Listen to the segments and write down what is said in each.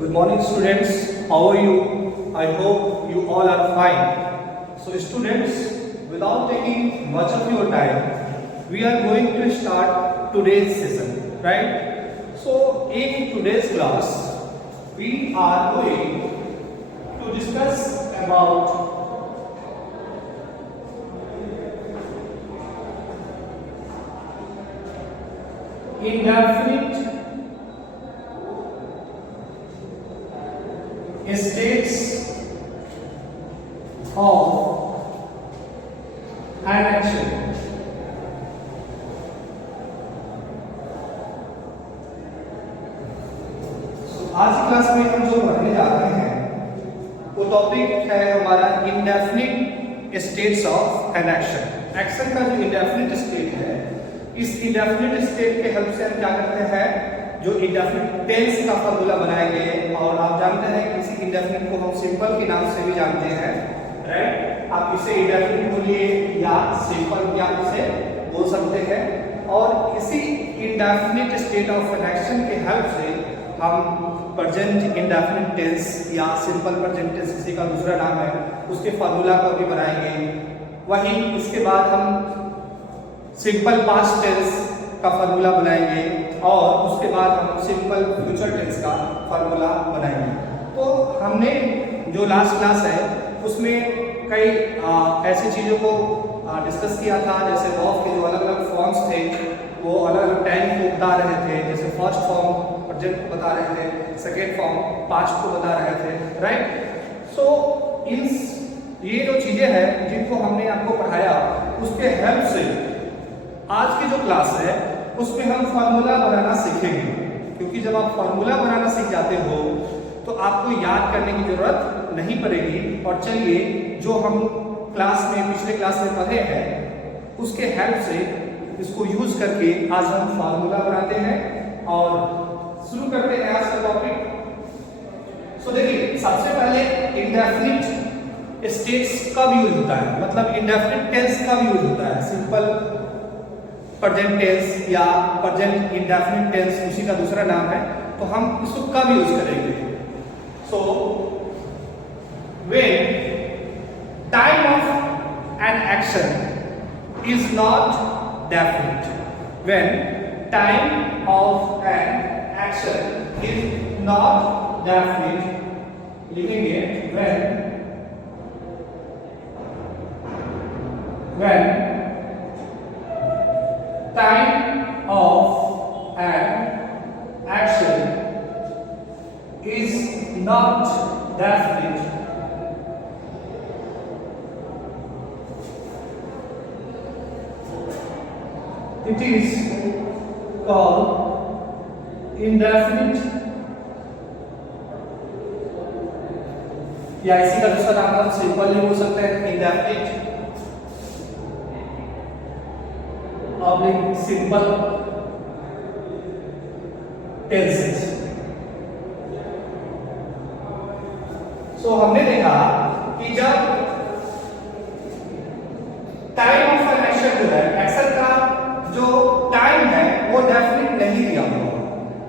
Good morning students, how are you? I hope you all are fine. So students, without taking much of your time, we are going to start today's session, right? So in today's class, we are going to discuss about indefinite states of an action. आज की class में हम जो पढ़ने जा रहे हैं वो टॉपिक है हमारा indefinite states of an action. Action का जो इंडेफिनिट स्टेट है, इस इंडेफिनिट स्टेट के हेल्प से हम क्या करते हैं, जो इंडेफिनिट टेंस का फॉर्मूला बनाएंगे। और आप जानते हैं कि इसी इंडेफिनिट को हम सिंपल के नाम से भी जानते हैं, राइट। आप इसे इंडेफिनिट बोलिए या सिंपल भी आप इसे बोल सकते हैं। और इसी indefinite state of an action के हेल्प से हम प्रेजेंट इंडेफिनिट टेंस या सिंपल प्रेजेंट टेंस, इसी का दूसरा नाम है, उसके फार्मूला को भी बनाएंगे। वहीं इसके बाद हम सिंपल पास्ट टेंस का फार्मूला बनाएंगे और उसके बाद हम सिंपल फ्यूचर टेंस का फार्मूला बनाएंगे। तो हमने जो लास्ट क्लास है उसमें कई ऐसी चीज़ों को डिस्कस किया था, जैसे वर्ब के जो अलग अलग फॉर्म्स थे वो अलग अलग टाइम को बता रहे थे। जैसे फर्स्ट फॉर्म प्रेजेंट को बता रहे थे, सेकेंड फॉर्म पास्ट को बता रहे थे, राइट। सो ये जो चीज़ें हैं जिनको हमने आपको पढ़ाया, उसके हेल्प से आज की जो क्लास है उसमें हम फार्मूला बनाना सीखेंगे। क्योंकि जब आप फार्मूला बनाना सीख जाते हो तो आपको याद करने की जरूरत नहीं पड़ेगी। और चलिए, जो हम क्लास में पिछले क्लास में पढ़े हैं उसके हेल्प से इसको यूज करके आज हम फार्मूला बनाते हैं और शुरू करते हैं आज का टॉपिक। सो देखिए, सबसे पहले इंडेफिनिट स्टेट्स कब यूज होता है, मतलब इंडेफिनिट टेंस कब यूज होता है। सिंपल प्रेजेंट टेंस या प्रेजेंट इंडेफिनिट टेंस उसी का दूसरा नाम है, तो हम इसको कब यूज करेंगे। So when time of an action is not definite, when time of an action is not definite, लिखेंगे when time of an action is not definite, it is called indefinite, या इसी का दूसरा नाम हम सिंपल भी बोल सकते हैं, इंडेफिनिट सिंपल टेंसेस। सो हमने देखा कि जब टाइम ऑफ एन एक्शन जो है, एक्शन का जो टाइम है वो डेफिनिट नहीं दिया हुआ,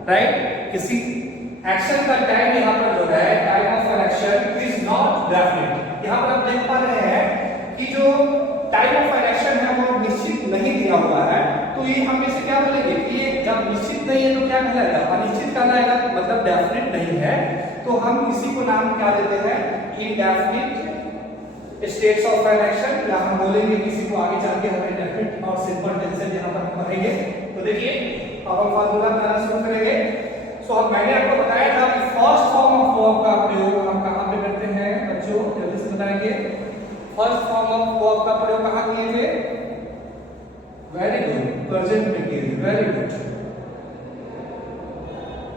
राइट। किसी एक्शन का टाइम यहाँ पर जो है, time of an action is not definite. यहाँ पर आप देख पा रहे हैं कि जो टाइम ऑफ एन एक्शन है वो निश्चित नहीं दिया हुआ है। तो ये हम इसे क्या बोलेंगे कि ये जब निश्चित नहीं है तो क्या कहलाएगा, अनिश्चित कहलाएगा, मतलब डेफिनिट नहीं है। तो हम इसी को नाम क्या देते हैं, indefinite states of an action, या हम बोलेंगे किसी को आगे चल के हम इंडेफिनिट और सिंपल टेंसेस यहाँ पर हम पढ़ेंगे। तो देखिए, अब हम फार्मूला बनाना शुरू करेंगे। सो मैंने आपको बताया था कि फर्स्ट फॉर्म ऑफ वर्ब का प्रयोग हम कहाँ पे करते हैं बच्चों, जल्दी से बताएंगे। फर्स्ट फॉर्म ऑफ वर्ब का प्रयोग कहाँ किए थे, वेरी गुड, प्रेजेंट में किए थे, वेरी गुड,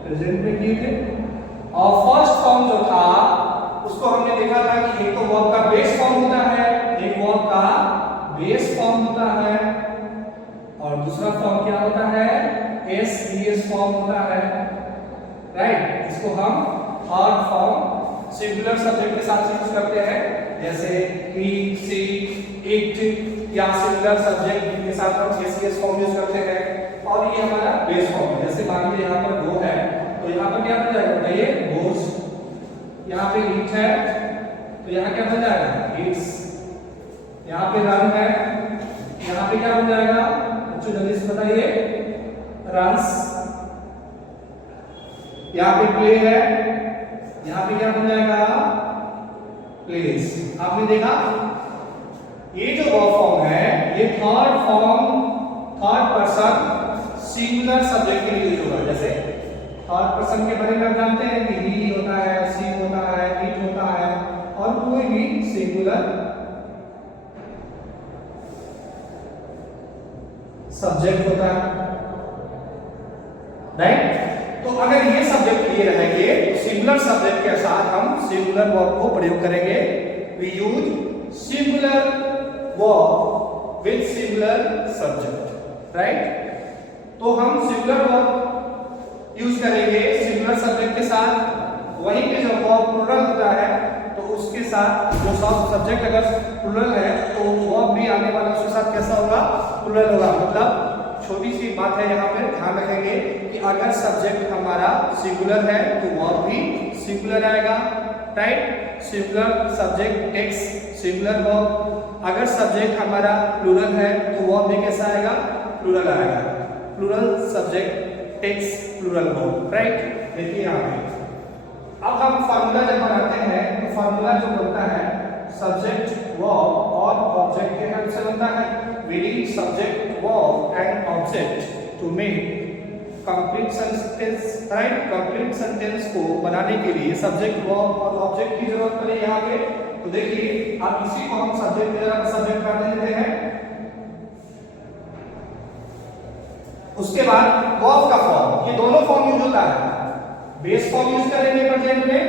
प्रेजेंट में किए थे। और फर्स्ट फॉर्म जो था उसको हमने देखा था कि एक तो वर्ब का बेस फॉर्म होता है, एक वर्ब का बेस फॉर्म होता है, और दूसरा फॉर्म क्या होता है, एस फॉर्म होता है, राइट। इसको हम थर्ड फॉर्म सिंगुलर सब्जेक्ट के साथ यूज करते हैं, जैसे ही, सी, इट या सिंगुलर सब्जेक्ट के साथ हम एस फॉर्म यूज करते हैं। और ये हमारा बेस फॉर्म है। जैसे मान लीजिए यहाँ पर गो है तो यहाँ पर क्या बन जाएगा, बताइए, गोस क्या बन जाएगा इट्स। यहाँ पे रन है, यहाँ पे क्या बन जाएगा बच्चों जल्दी से बताइए रन्स। यहाँ पे प्ले है, यहाँ पे क्या बन जाएगा प्लेस। आपने देखा ये जो वर्ब फॉर्म है ये थर्ड पर्सन सिंगुलर सब्जेक्ट के लिए यूज होगा। जैसे थर्ड पर्सन के बारे में आप जानते हैं कि ही होता है, सी होता है, इट होता है और कोई भी सिंगुलर सब्जेक्ट होता है, राइट। तो अगर ये सब्जेक्ट लिए रहेंगे तो सिंगुलर सब्जेक्ट के साथ हम सिंगुलर वर्ब को प्रयोग करेंगे। We use singular verb with singular subject, right. तो हम सिंगुलर वर्ब यूज करेंगे सिंगुलर सब्जेक्ट के साथ। वहीं पे जो वर्ब प्लूरल होता है तो उसके साथ जो सब्जेक्ट अगर प्लूरल है तो वर्ब भी आने वाला उसके साथ कैसा होगा प्लूरल होगा। मतलब छोटी सी बात है यहाँ पे ध्यान रखेंगे कि अगर सब्जेक्ट हमारा सिंगुलर है तो वर्ब भी सिंगुलर आएगा, right. Singular subject takes singular verb. अगर सब्जेक्ट हमारा प्लूरल है तो वर्ब भी कैसा आएगा प्लूरल आएगा। Plural subject takes plural verb, right. देखिए यहाँ पे अब हम फार्मूला जब बनाते हैं तो फार्मूला जो बनता है सब्जेक्ट वर्ब और ऑब्जेक्ट के हेल्प से बनता है। We need subject, verb and object to make complete sentence, right? Complete sentence को बनाने के लिए subject, verb और object की जरूरत पड़े यहाँ पे। तो देखिए आप इसी को हम subject की जगह पर subject करने देते हैं। उसके बाद verb का फॉर्म, ये दोनों फॉर्म यूज होता है। बेस फॉर्म यूज करेंगे प्रेजेंट में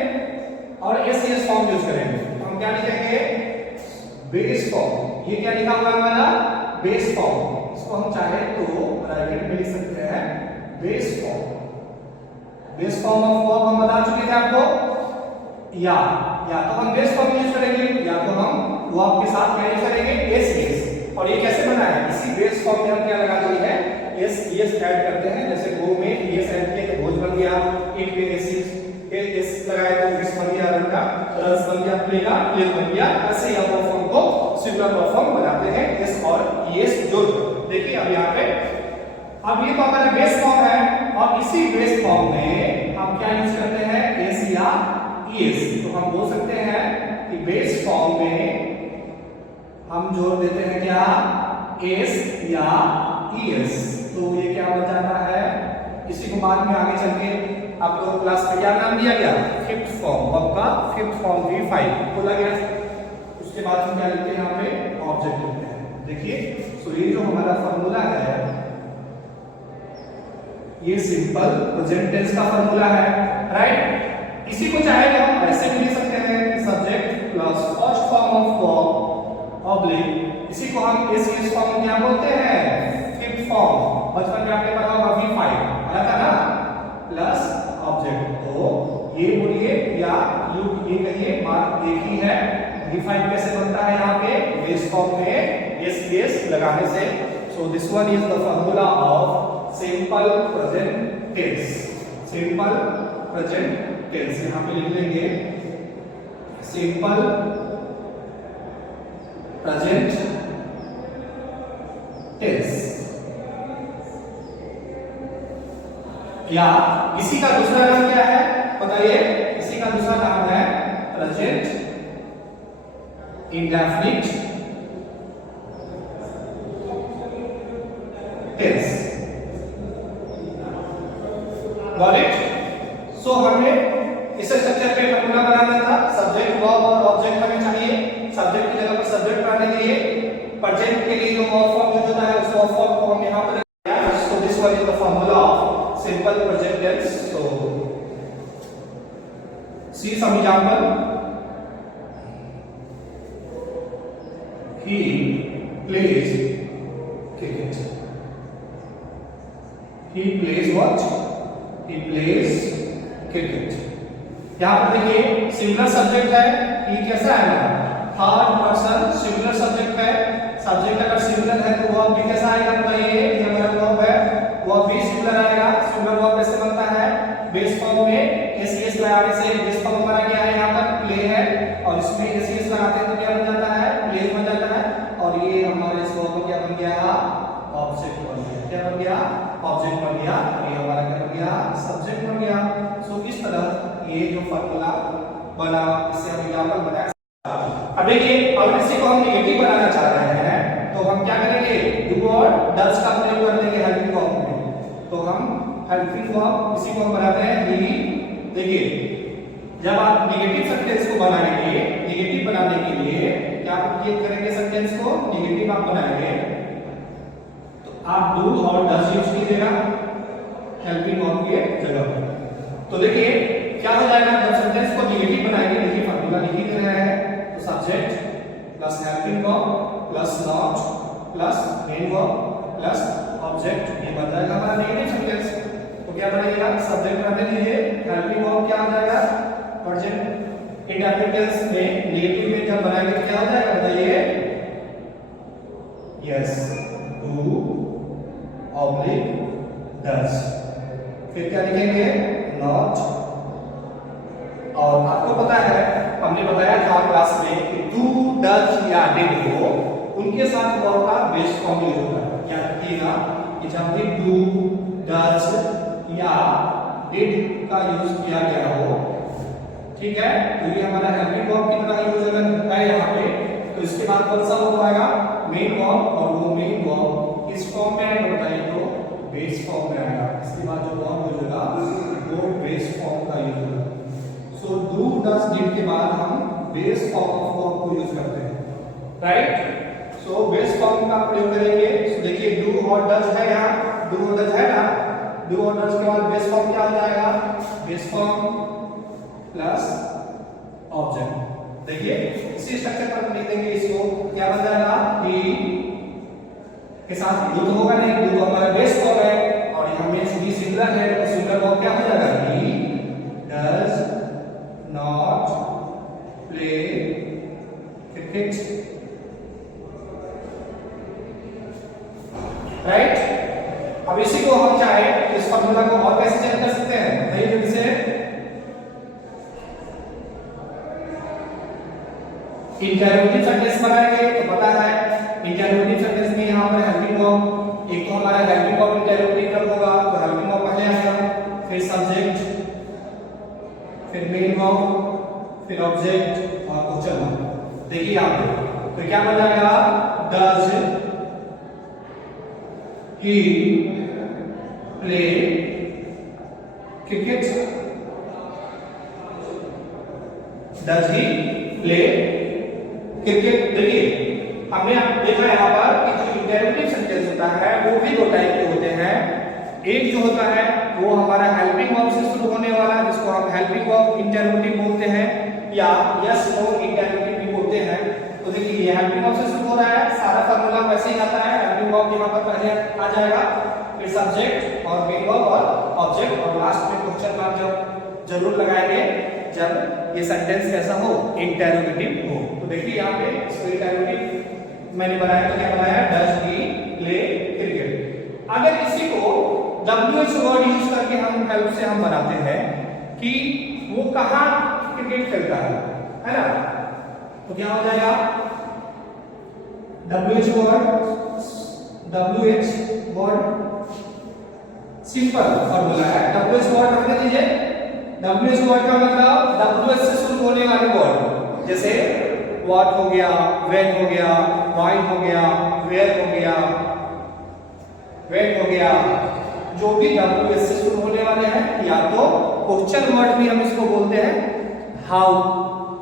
और एस फॉर्म यूज करेंगे। हम क्या लिखेंगे बेस फॉर्म। ये क्या लिखा हुआ है हमारा बेस फॉर्म। इसको हम चाहे तो ब्रैकेट में लिख सकते हैं base form. Base form of verb हम बता चुके थे आपको। या तो हम बेस फॉर्म यूज करेंगे या तो हम वर्ब के साथ क्या यूज करेंगे एस। और ये कैसे बना है इसी बेस फॉर्म में हम क्या लगा दी है एस ऐड करते हैं। जैसे गो में एस ऐड किया तो भोज बन गया, इट में एस लगाए तो इस बन गया, रन का रन्स बन गया, प्ले का प्लेस बन गया। ऐसे ही हम फॉर्म को सिंगुलर वर्ब फॉर्म बनाते हैं एस और ईएस जोड़। देखिए अब यहाँ पे अब ये तो हमारा बेस फॉर्म है और इसी बेस फॉर्म में हम क्या यूज करते हैं एस या ईएस। तो हम बोल सकते हैं कि बेस फॉर्म में हम जोड़ देते हैं क्या एस या ईएस। तो ये क्या बन जाता है इसी को बाद में आगे चल के आप लोग क्लास में क्या नाम दिया गया फिफ्थ फॉर्म। वर्ब का फिफ्थ फॉर्म भी 5 बोला गया। उसके बाद हम क्या लिखते हैं यहाँ पे ऑब्जेक्ट लिखते हैं। देखिए सो ये जो हमारा फार्मूला है ये सिंपल प्रेजेंट टेंस का फार्मूला है, राइट। इसी को चाहे तो हम ऐसे भी लिख सकते हैं subject plus first form of verb oblique इसी को हम एस फॉर्म में क्या बोलते हैं फिफ्थ फॉर्म। बचपन में आपने पढ़ा होगा V5 आया था ना प्लस ऑब्जेक्ट। तो ये बोलिए या यू ये कहिए बात एक ही है। V5 कैसे बनता है यहाँ पे बेस फॉर्म में एस लगाने से। So this one is the formula of simple present tense. Simple present tense यहाँ पे लिख लेंगे सिंपल प्रेजेंट टेंस। या इसी का दूसरा नाम क्या है बताइए। इसी का दूसरा नाम है present indefinite tense. Got it. So हमें इस स्ट्रक्चर पे फार्मूला बनाना था। सब्जेक्ट वर्ब और ऑब्जेक्ट हमें चाहिए। सब्जेक्ट की जगह पर सब्जेक्ट बनाने के लिए प्रेजेंट के लिए जो वर्ब फॉर्म यूज होता है उस वर्ब फॉर्म को हम यहां पर so this one is the formula of simple present tense. So see some example. He plays cricket. He plays what? He plays cricket. यहाँ पर देखिए सिंगुलर सब्जेक्ट है। ये कैसा है थर्ड पर्सन सिंगुलर सब्जेक्ट है। सब्जेक्ट अगर सिंगुलर है तो वर्ब भी कैसा आएगा बताइए। ये हमारा वर्ब है वर्ब भी सिंगुलर आएगा। सिंगुलर वर्ब कैसे बनता है बेस फॉर्म में एस लगाने से। बेस फॉर्म हमारा क्या है यहाँ पर प्ले है और इसमें एस लगाते बना, इससे हम एग्जांपल बनाया। अब देखिए अगर इसी को हम नेगेटिव बनाना चाह रहे हैं तो हम क्या करेंगे, डू और डज का प्रयोग कर देंगे हेल्पिंग वर्ब में। तो हम हेल्पिंग वर्ब इसी को हम बनाते हैं ही। देखिए जब आप नेगेटिव सेंटेंस को बनाएंगे, नेगेटिव बनाने के लिए क्या आप क्रिएट करेंगे, सेंटेंस को नेगेटिव आप बनाएंगे तो आप डू और डज यूज कीजिएगा हेल्पिंग वर्ब के जगह पर। तो देखिए क्या हो जाएगा, जब सेंटेंस को नेगेटिव बनाएंगे, देखिए फार्मूला लिख ही दे रहा है, तो subject plus helping verb plus not plus main verb plus object, ये बन जाएगा हमारा नेगेटिव सेंटेंस। तो क्या बनेगा, सब्जेक्ट रहने दीजिए, हेल्पिंग वर्ब क्या हो जाएगा, प्रेजेंट इंडेफिनिट टेंस में नेगेटिव में जब बनाएंगे तो क्या हो जाएगा बताइए, यस डू ऑब्लिक डज। फिर क्या लिखेंगे, नॉट। और आपको पता है हमने बताया था क्लास में कि डू डज या डिड हो उनके साथ वर्ब का बेस फॉर्म यूज होता है। याद रखिएगा कि जब भी डू डज या डिड का यूज किया गया हो, ठीक है, तो ये हमारा हेल्पिंग वर्ब की तरह यूज अगर है यहाँ पे, तो इसके बाद कौन सा वर्ब आएगा, मेन वर्ब, और वो मेन वर्ब इस फॉर्म में आएगा बताइए तो बेस फॉर्म में आएगा। इसके बाद जो वर्ब यूज होगा वो बेस फॉर्म का यूज होगा। सो डू डज डिड के बाद हम बेस फॉर्म ऑफ वर्ब को यूज करते हैं, राइट। सो बेस फॉर्म का प्रयोग करेंगे। सो देखिए डू और डज है, यहाँ डू और डज है ना, डू और डज के बाद बेस फॉर्म क्या हो जाएगा, बेस फॉर्म प्लस ऑब्जेक्ट। देखिए इसी स्ट्रक्चर पर लिख देंगे इसको, क्या बन जाएगा, ही के साथ डू तो होगा नहीं, डू हमारा बेस फॉर्म है और यहाँ में भी सिंगुलर है, तो सिंगुलर वर्ब क्या हो जाएगा, he does not play cricket, right. अब इसी को हम चाहे इस फॉर्मूला को और कैसे चेंज कर सकते हैं, नहीं जल्दी से इंटरोगेटिव सेंटेंस बनाएंगे। तो पता है इंटरोगेटिव सेंटेंस में यहाँ पर हेल्पिंग वर्ब, एक तो हमारा हेल्पिंग वर्ब इंटरोगेटिव कब होगा, तो हेल्पिंग वर्ब पहले आएगा, फिर सब्जेक्ट, फिर मेन वर्ब, फिर ऑब्जेक्ट और क्वेश्चन वर्ब। देखिए यहाँ पे तो क्या बन जाएगा, does he play cricket, does he play cricket. देखिए हमने देखा यहाँ पर कि जो इंटरोगेटिव सेंटेंस होता है वो भी दो टाइप के होते हैं। एक जो होता है वो हमारा हेल्पिंग वर्ब से शुरू होने वाला, जिसको हम हेल्पिंग वर्ब इंटरोगेटिव बोलते हैं या यस नो इंटरोगेटिव भी बोलते हैं। तो देखिए ये हेल्पिंग वर्ब से शुरू हो रहा है, सारा फार्मूला वैसे ही आता है, हेल्पिंग वर्ब यहाँ पर पहले आ जाएगा, फिर सब्जेक्ट और मेन वर्ब और ऑब्जेक्ट, और लास्ट में क्वेश्चन मार्क जब जरूर लगाएंगे जब ये सेंटेंस कैसा हो, इंटरोगेटिव हो। तो देखिए यहाँ पे इसको इंटरोगेटिव मैंने बनाया, तो क्या बनाया, डज ही प्ले क्रिकेट। अगर इसी को WH वर्ड यूज करके हम हेल्प से हम बनाते हैं कि वो कहाँ क्रिकेट खेलता है ना, तो क्या हो जाएगा, WH वर्ड सिंपल फॉर्मूला है, WH वर्ड रखने दीजिए। WH वर्ड का मतलब WH से शुरू होने वाले वर्ड, जैसे व्हाट हो गया, व्हेन हो गया, व्हाई हो गया, वेयर हो गया, व्हेन हो गया, जो भी WH से शुरू होने वाले हैं, या तो क्वेश्चन वर्ड भी हम इसको बोलते हैं, हाउ,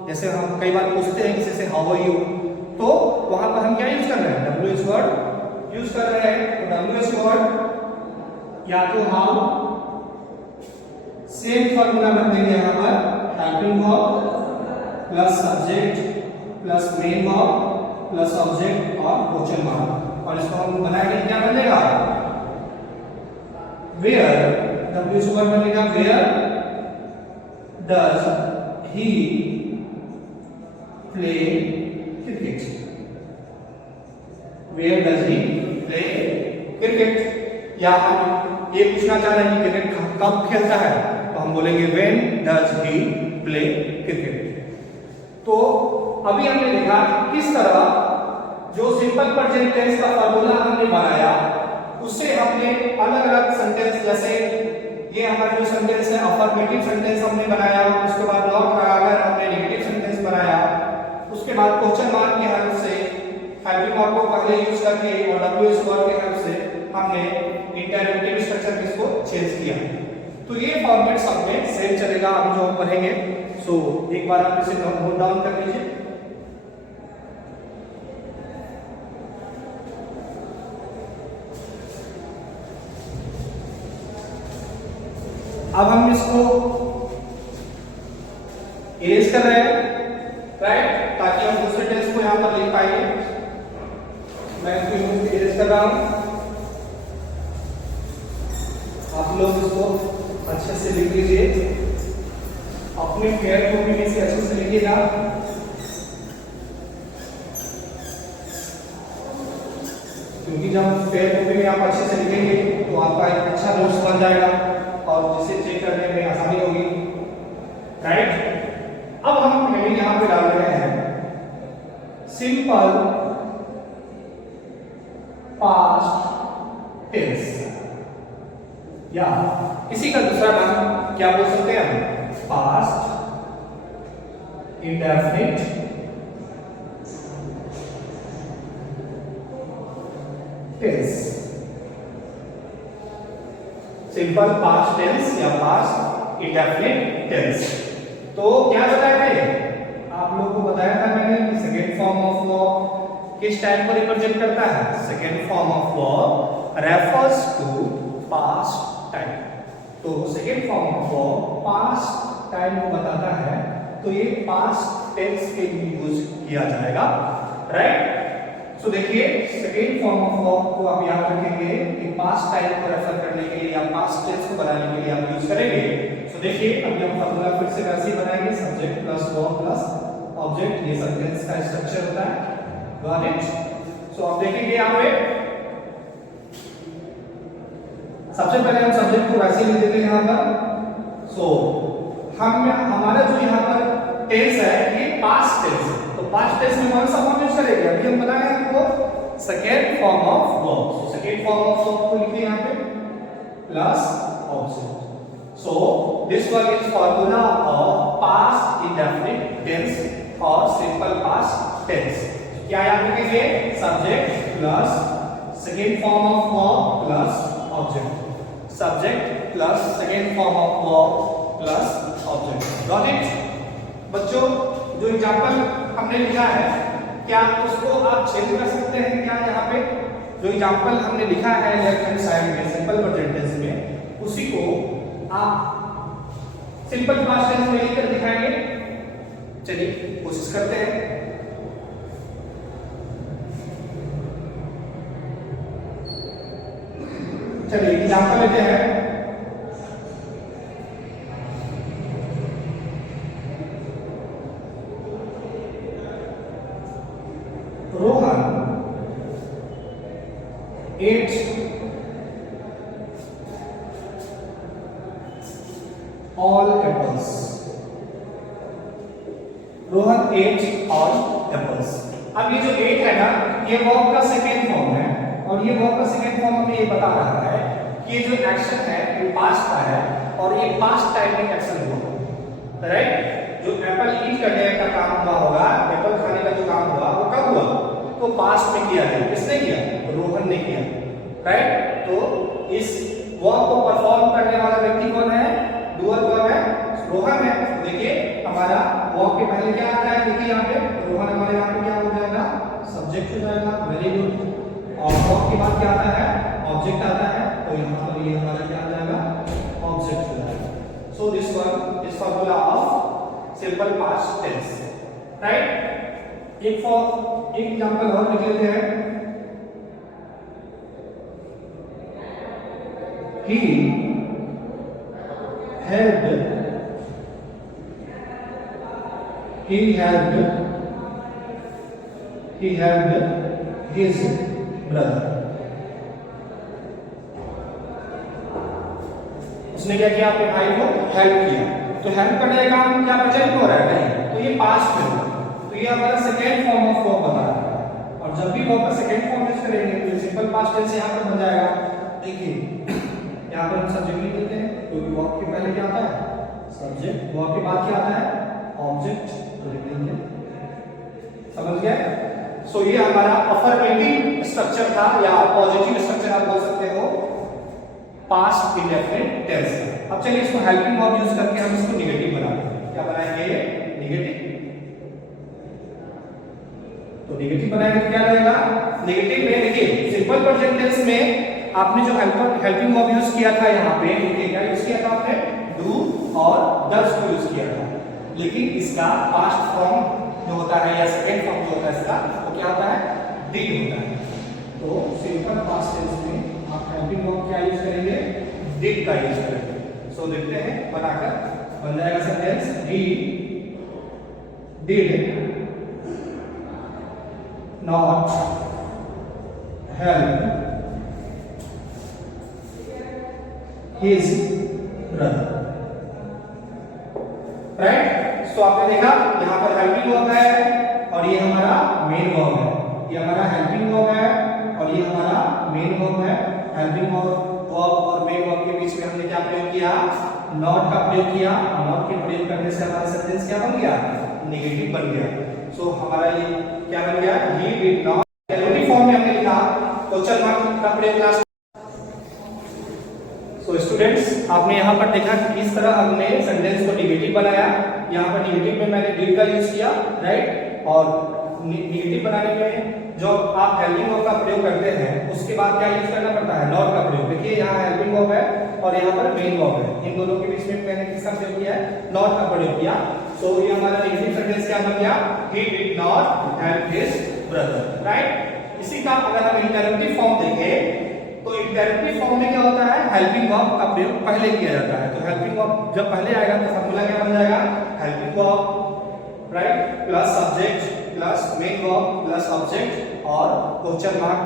जैसे हम कई बार पूछते हैं किसी से हाउ आर यू, तो वहां पर हम क्या यूज कर रहे हैं, WH वर्ड यूज कर रहे हैं। तो WH वर्ड या तो हाउ, सेम फॉर्मूला बन देंगे यहाँ पर, helping verb plus subject plus main verb plus object और क्वेश्चन मार्क, और इसको हम बनाएंगे क्या बनेगा, वेयर, WH वर्ड बनेगा where does he play cricket, where does he play cricket. या हम ये पूछना चाह रहे हैं कि क्रिकेट कब खेलता है, तो हम बोलेंगे when does he play cricket. तो अभी हमने देखा कि किस तरह जो सिंपल प्रेजेंट टेंस का फार्मूला हमने बनाया उससे हमने अलग अलग सेंटेंस जैसे ये हमारा जो सेंटेंस है अफर्मेटिव सेंटेंस हमने बनाया, उसके बाद नॉट लगाकर हमने नेगेटिव सेंटेंस बनाया, उसके बाद क्वेश्चन मार्क की हेल्प से हेल्पिंग वर्ब को पहले यूज करके और डब्ल्यूएस वर्ब की हेल्प से हमने इंटररोगेटिव स्ट्रक्चर में इसको चेंज किया। तो ये फॉर्मेट सब में सेम चलेगा हम जो हम पढ़ेंगे। सो एक बार आप इसे नोट डाउन कर लीजिए। अब हम इसको इरेज कर रहे हैं, राइट, ताकि हम दूसरे टेंस को यहां पर लिख पाएंगे। मैं इसको इरेज कर रहा हूं, आप लोग इसको अच्छे से लिख लीजिए, अपने फेयर कॉपी में से अच्छे से लिखिएगा। क्योंकि जब फेयर कॉपी में आप अच्छे से लिखेंगे तो आपका एक अच्छा नोट्स बन जाएगा और जिसे चेक करने में आसानी होगी, राइट। अब हम हेडिंग यहां पे डाल रहे हैं सिंपल पास्ट टेंस, या इसी का दूसरा नाम क्या बोल सकते हैं हम, past indefinite tense, simple past tense या पास्ट इंडेफिनिट टेंस। तो क्या बताया थे, आप लोगों को बताया था मैंने कि सेकेंड फॉर्म ऑफ वर्ब किस टाइम को रिप्रेजेंट करता है, second form of verb refers to past time. तो second form of verb past time को बताता है, तो ये पास्ट टेंस के लिए यूज किया जाएगा, राइट। सो देखिए सेकेंड फॉर्म ऑफ वर्ब को आप याद रखेंगे कि पास्ट टाइम को रेफर करने के लिए या पास्ट टेंस को बनाने के लिए आप यूज करेंगे। सो देखिए अभी हम फार्मूला फिर से वैसे ही बनाएंगे, subject plus verb plus object, ये सेंटेंस का स्ट्रक्चर होता है, गॉट इट। सो आप देखेंगे यहां पे सबसे पहले हम सब्जेक्ट को वैसे ही लिख देते हैं यहां पर। सो हम हमारा जो यहां पर टेंस है ये पास्ट टेंस है, तो पास्ट टेंस में कौन सा फॉर्म यूज करेंगे, अभी हम बनाए हैं आपको second form of verb. So second form of verb को लिखिए यहां पे plus object. So this one is formula of past indefinite tense और सिंपल पास्ट टेंस। क्या याद रखेंगे, subject plus second form of verb plus object, subject plus second form of verb plus object, got it. बच्चों जो example हमने लिखा है क्या उसको आप चेंज कर सकते हैं क्या, यहाँ पे जो एग्जांपल हमने लिखा है लेफ्ट हैंड साइड में सिंपल प्रेजेंट टेंस में, उसी को आप सिंपल पास्ट टेंस में लिखकर दिखाएंगे। चलिए कोशिश करते हैं। चलिए एग्जांपल लेते हैं। Rohan ate all apples. Rohan ate all apples। अब ये जो ate है ना, ये वर्ब का सेकेंड फॉर्म है, और ये वर्ब का सेकेंड फॉर्म हमें ये बता रहा है कि ये जो एक्शन है ये पास्ट का है और ये पास्ट टाइम में एक्शन हुआ, राइट। जो एप्पल ईट करने का काम हुआ होगा, एप्पल खाने का जो काम हुआ वो कब हुआ, तो पास्ट में किया गया। किसने किया, रोहन ने किया, राइट। तो इस वर्ब को परफॉर्म करने वाला व्यक्ति कौन है, डूअर कौन है, रोहन है। देखिए हमारा वर्ब के पहले क्या आता है, देखिए यहाँ पे रोहन हमारे यहाँ पे क्या हो जाएगा, सब्जेक्ट हो जाएगा, वेरी गुड। और वर्ब के बाद क्या आता है, ऑब्जेक्ट आता है, तो यहाँ पर ये हमारा क्या आ जाएगा, ऑब्जेक्ट हो जाएगा। So this one is formula of simple past tense, right. एक एग्जांपल और लिख लेते हैं। He helped his brother. उसने क्या किया, अपने भाई को हेल्प किया। तो हेल्प करने का काम क्या प्रेजेंट में हो रहा है, नहीं, तो ये पास्ट में होगा। तो ये हमारा सेकेंड फॉर्म ऑफ वर्ब बता रहा है, और जब भी वर्ब का सेकेंड फॉर्म यूज करेंगे तो सिंपल पास्ट टेंस यहाँ पर बन जाएगा। देखिए यहाँ पर हम सब्जेक्ट लिख देते हैं, क्योंकि सब्जेक्ट, वर्ब के बाद क्या आता है? ऑब्जेक्ट, तो लिख देंगे। समझ गए? सो ये हमारा अफर्मेटिव स्ट्रक्चर था या पॉजिटिव स्ट्रक्चर आप बोल सकते हो पास्ट इंडेफिनिट टेंस। अब चलिए इसको हेल्पिंग वर्ब यूज करके हम इसको नेगेटिव बनाते हैं। क्या बनाएंगे? नेगेटिव। तो नेगेटिव बनाएंगे तो क्या रहेगा? नेगेटिव में देखिए सिंपल प्रेजेंट टेंस में आपने जो हेल्पिंग वर्ब यूज किया था यहाँ पे, क्या यूज किया था आपने? डू और डज को यूज किया था। लेकिन इसका पास्ट फॉर्म जो होता है या सेकंड फॉर्म जो होता है इसका, वो क्या होता है? डिड होता है। तो सिंपल पास्ट टेंस में आप हेल्पिंग वर्ब क्या यूज करेंगे? डिड का यूज करेंगे। सो देखते हैं बनाकर, बन जाएगा sentence he did not help his brother. Right? So आपने देखा यहाँ पर हेल्पिंग वर्ब है और ये हमारा मेन वर्ब है। ये हमारा हेल्पिंग वर्ब है और ये हमारा मेन वर्ब है। हेल्पिंग वर्ब और मेन वर्ब के बीच में हमने क्या प्रयोग किया? नॉट का प्रयोग किया और नॉट के प्रयोग करने से हमारा सेंटेंस क्या बन गया? नेगेटिव बन गया। सो हमारा ये क्या बन गया? ही डिड नॉट। नेगेटिव फॉर्म में हमने लिखा क्वेश्चन मार्क का प्रयोग क्लास। सो स्टूडेंट्स आपने यहाँ पर देखा कि किस तरह हमने सेंटेंस को नेगेटिव बनाया। यहाँ पर नेगेटिव में मैंने डिड का यूज किया, राइट? और नेगेटिव बनाने में जो आप हेल्पिंग वर्ब का प्रयोग करते हैं उसके बाद क्या यूज करना पड़ता है? नॉट का प्रयोग। देखिए यहाँ हेल्पिंग वर्ब है और यहाँ पर मेन वर्ब है। इन दोनों के बीच में मैंने किसका प्रयोग किया है? नॉट का प्रयोग किया। सो ये हमारा नेगेटिव सेंटेंस क्या बन गया? ही did not help his brother. Right? इसी का अगर हम इंटररोगेटिव फॉर्म देखें तो इंटररोगेटिव फॉर्म में क्या होता है? हेल्पिंग वर्ब का प्रयोग पहले किया जाता है। तो हेल्पिंग वर्ब जब पहले आएगा तो फॉर्मूला क्या बन जाएगा? Helping verb, right, plus subject plus main verb plus object और question mark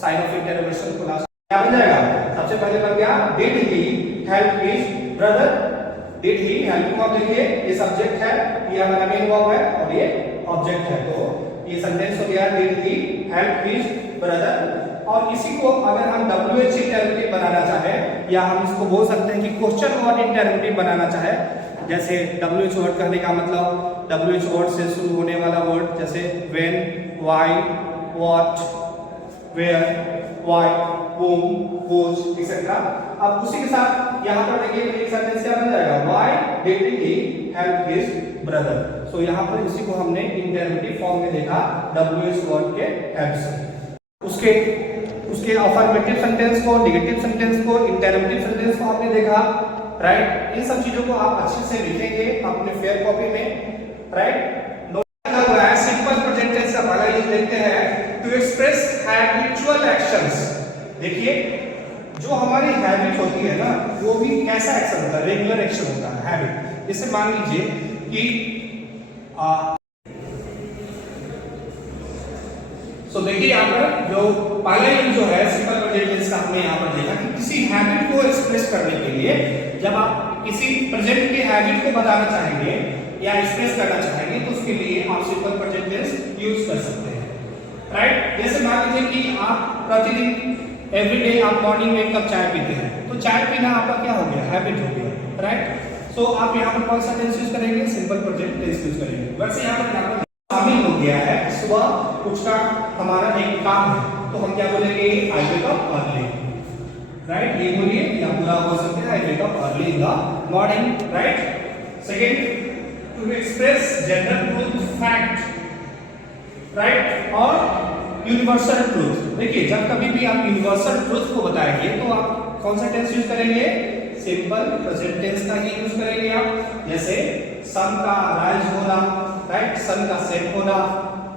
sign of interrogation plus क्या बन जाएगा? सबसे पहले बन गया did he help his brother. Did he helping verb, देखिए ये सब्जेक्ट है, ये हमारा मेन वर्ब है और ये ऑब्जेक्ट है। तो ये सेंटेंस हो गया did he help his brother. और इसी को अगर हम WH इंटरोगेटिव बनाना चाहे या हम इसको बोल सकते हैं कि क्वेश्चन वर्ड इंटरोगेटिव बनाना चाहे, जैसे WH वर्ड कहने का मतलब WH वर्ड से शुरू होने वाला वर्ड जैसे when, why, what, where, why, whom, whose etc. अब उसी के साथ यहाँ पर देखिए एक सेंटेंस क्या बन जाएगा? Why did he help his brother. So यहाँ पर इसी को हमने इंटरोगेटिव फॉर्म में देखा WH वर्ड के हेल्प से। उसके अफर्मेटिव सेंटेंस को, नेगेटिव सेंटेंस को, इंटरोगेटिव सेंटेंस को आपने देखा, राइट? इन सब चीजों को आप अच्छे से लिखेंगे अपने फेयर कॉपी में, राइट? नोट लिखा हुआ है सिंपल प्रेजेंट टेंस का पहला यूज देखते हैं टू एक्सप्रेस हैबिचुअल एक्शंस। देखिए जो हमारी हैबिट होती है ना वो भी कैसा एक्शन होता है? रेगुलर एक्शन होता है, हैबिट। जैसे मान लीजिए कि तो देखिए यहाँ पर जो पहला यूज जो है सिंपल प्रेजेंट टेंस का हमने यहाँ पर देखा कि किसी हैबिट को एक्सप्रेस करने के लिए जब आप किसी प्रेजेंट के हैबिट को बताना चाहेंगे या एक्सप्रेस करना चाहेंगे तो उसके लिए आप सिंपल प्रेजेंट टेंस यूज कर सकते हैं, राइट? जैसे मान लीजिए कि आप प्रतिदिन एवरीडे आप मॉर्निंग में कब चाय पीते हैं, तो चाय पीना आपका क्या हो गया? हैबिट हो गया, राइट? सो आप यहाँ पर कौन सा टेंस यूज करेंगे? सिंपल प्रेजेंट टेंस यूज करेंगे। वैसे यहाँ पर शामिल हो गया है, सुबह उठना हमारा एक काम है, तो हम क्या बोलेंगे? I wake up early, right? ये बोलिए या पूरा बोल सकते हैं I wake up early in the morning, right? Second, to express general truth, fact, right, और यूनिवर्सल ट्रूथ। देखिए जब कभी भी आप यूनिवर्सल ट्रूथ को बताएंगे तो आप कौन सा टेंस यूज करेंगे? सिंपल प्रेजेंट टेंस का ही यूज करेंगे आप। जैसे सन का राइज होना, राइट, सन का सेट होना,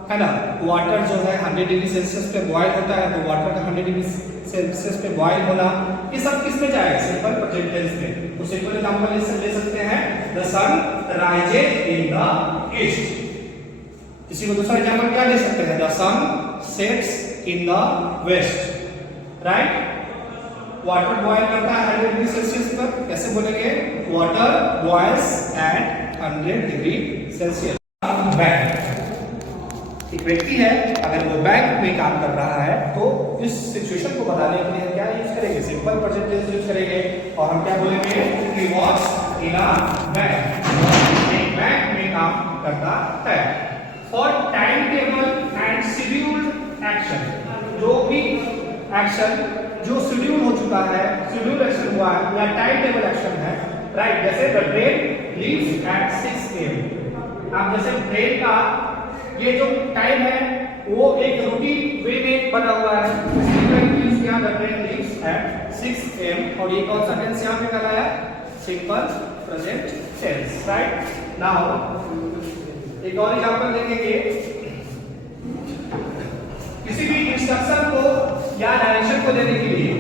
है ना? वाटर जो है 100 डिग्री सेल्सियस पे बॉयल होता है, तो वाटर का 100 डिग्री सेल्सियस पे बॉयल होना, ये सब किस में जाएगा? सिंपल प्रेजेंट टेंस में। तो सिंपल एग्जांपल ले सकते हैं the sun rises in the east. इसी को दूसरा एग्जांपल क्या ले सकते हैं? The sun sets in the west, right? Water boil करता है 100 डिग्री सेल्सियस पर, कैसे बोलेंगे? Water boils at 100 degree Celsius. Bank एक व्यक्ति है, अगर वो बैंक में काम कर रहा है तो इस सिचुएशन को बताने के लिए क्या यूज करेंगे? सिंपल प्रेजेंट टेंस यूज करेंगे और हम क्या बोलेंगे? He was in a bank, एक बैंक में काम करता है। For time table and scheduled action, जो भी एक्शन जो शेड्यूल हो चुका है, शेड्यूल एक्शन हुआ है या टाइम टेबल एक्शन है, राइट, जैसे the train leaves eight 6 AM। अब जैसे ट्रेन का ये जो टाइम है वो एक रूटीन वे में बना हुआ है, यूज किया the train leaves eight 6 AM, और ये कौन सा टेंस यहाँ पे कराया, simple present tense, right. Now एक और एग्जांपल देखेंगे, किसी भी इंस्ट्रक्शन को या डायरेक्शन को देने के लिए,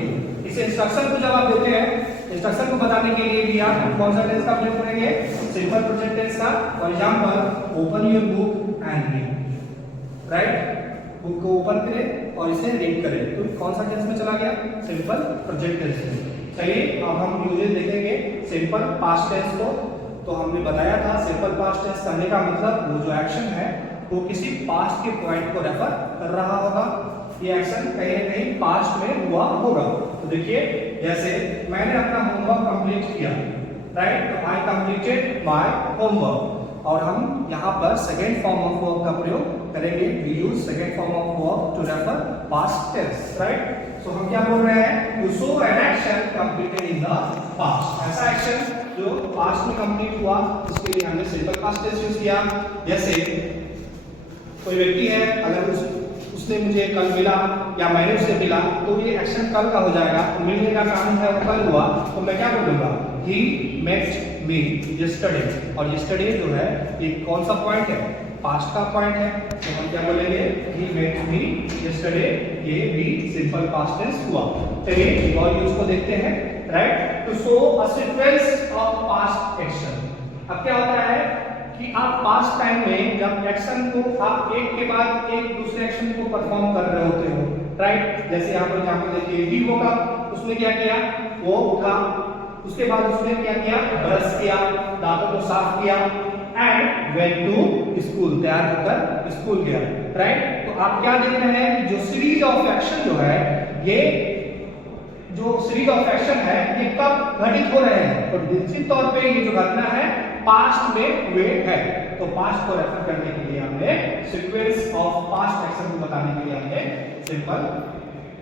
इस इंस्ट्रक्शन को जब आप देते हैं, इंस्ट्रक्शन को बताने के लिए भी आप कौन सा टेंस का प्रयोग करेंगे, सिंपल प्रेजेंट टेंस का। For example open your book and read, right, book को ओपन करें और इसे रीड करें, तो कौन सा टेंस में चला गया, सिंपल प्रेजेंट टेंस में। चलिए अब हम यूजेस देखेंगे सिंपल पास्ट टेंस को। तो हमने बताया था सिंपल पास्ट टेंस करने का मतलब वो जो एक्शन है वो किसी पास्ट के पॉइंट को रेफर कर रहा होगा, ये एक्शन कहीं ना कहीं पास्ट में हुआ होगा। तो देखिए जैसे मैंने अपना होमवर्क कंप्लीट किया, राइट, तो आई कंप्लीटेड माय होमवर्क, और हम यहाँ पर सेकेंड फॉर्म ऑफ वर्ब का प्रयोग करेंगे, we use second form of verb to refer past tense, right. So हम क्या बोल रहे हैं, to show an action completed in the past, ऐसा एक्शन जो पास्ट में कंप्लीट हुआ उसके लिए हमने सिंपल पास्ट टेंस यूज किया। जैसे कोई व्यक्ति है, अगर उसने मुझे कल मिला या मैंने उससे मिला, तो ये एक्शन कल का हो जाएगा, मिलने का काम है वो कल हुआ, तो मैं क्या बोलूंगा, ही मेट मी यस्टरडे, और यस्टरडे जो है ये कौन सा पॉइंट है, पास्ट का पॉइंट है, तो हम क्या बोलेंगे, ही मेट मी यस्टरडे, ये भी सिंपल पास्ट टेंस हुआ। चलिए और यूज को देखते हैं, right, to show a sequence of past action. अब क्या होता है कि आप पास्ट टाइम में जब एक्शन को आप एक के बाद एक दूसरे एक्शन को परफॉर्म कर रहे होते हो, राइट, जैसे यहाँ पर एग्जांपल देखिए, ही होगा, उसने क्या किया, वो उठा, उसके बाद उसने क्या किया, ब्रश किया, दांतों को साफ किया, एंड वेंट टू स्कूल, तैयार होकर स्कूल गया, राइट। तो आप क्या देख रहे हैं कि जो सीरीज ऑफ एक्शन जो है, ये जो सीरीज ऑफ एक्शन है ये कब घटित हो रहे हैं, तो निश्चित तौर पे ये जो घटना है पास्ट में हुए है। तो पास्ट को रेफर करने के लिए हमने सीक्वेंस ऑफ पास्ट एक्शन को बताने के लिए हमने सिंपल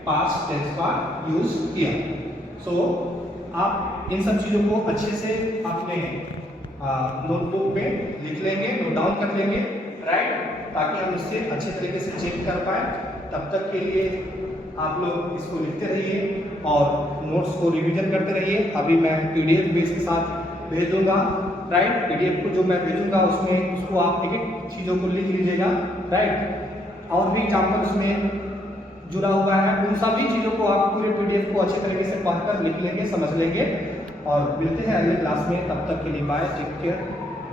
पास्ट टेंस का यूज किया। सो आप इन सब चीजों को अच्छे से अपने नोटबुक में लिख लेंगे, नोट डाउन कर लेंगे, राइट, ताकि हम इससे अच्छे तरीके से चेक कर पाए। तब तक के लिए आप लोग इसको लिखते रहिए और नोट्स को रिवीजन करते रहिए। अभी मैं पीडीएफ भी इसके साथ भेज दूंगा, राइट, पीडीएफ को जो मैं भेजूंगा उसमें उसको आप एक एक चीज़ों को लिख लीजिएगा, राइट, और भी एग्जाम्पल उसमें जुड़ा हुआ है, उन सभी चीज़ों को आप पूरे पीडीएफ को अच्छे तरीके से पढ़कर लिख लेंगे, समझ लेंगे, और मिलते हैं अगले क्लास में। तब तक के लिए बाय, टेक केयर।